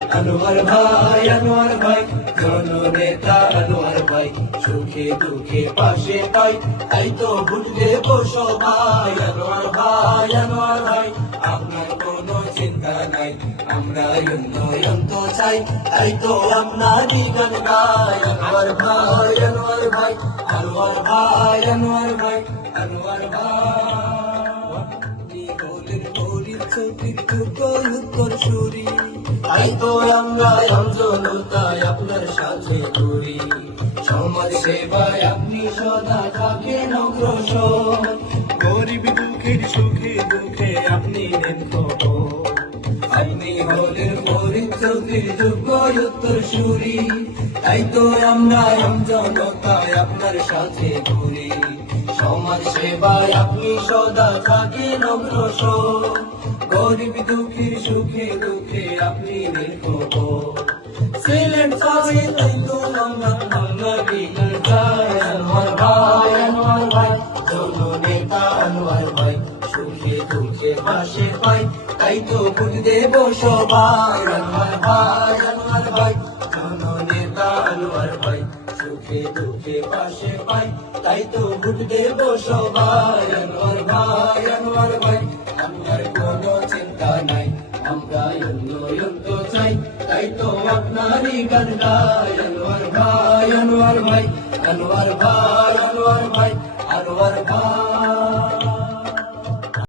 আনোয়ার ভাই জননেতা আনোয়ার ভাই, সুখে দুঃখে পাশে পাই, তাই তো ভোট দেব সবাই। আনোয়ার ভাই আপনার কোনো চিন্তা নাই, আমরা উন্নয়ন তো চাই, তাই তো আপনারই গান গাই। আনোয়ার ভাই আনোয়ার ভাই আনোয়ার ভাই উত্তর সুরি, তাই তো আমরা জনতায় আপনার সাথে ঘুরি। সমাজ সেবায় আপনি সদা থাকেন অগ্রসর, গরিব দুঃখের সুখে দুঃখে আপনি নেন খবর। আপনি হলেন ফরিদচৌধুরীর যোগ্য উত্তর সুরি, তাই তো আমরা জনতায় আপনার সাথে ঘুরি। সমাজ সেবায় আপনি সদা থাকেন অগ্রসর, গরিব দুঃখীর সুখে দুঃখে আপনি নির্ভর। সিলেট পাবে তাই তো আমরা বাঙালি গাই। আনোয়ার ভাই জননেতা আনোয়ার ভাই, সুখে দুঃখে পাশে পাই, তাই তো ভোট দেব সবাই। আনোয়ার ভাই জননেতা আনোয়ার ভাই, সুখে দুঃখে পাশে পাই, তাই তো ভোট দেব সবাই। আনোয়ার ভাই আমার কোনো চিন্তা নাই, আমরা উন্নয়ন তো চাই, তাই তো আপনারই গান গাই। আনোয়ার ভাই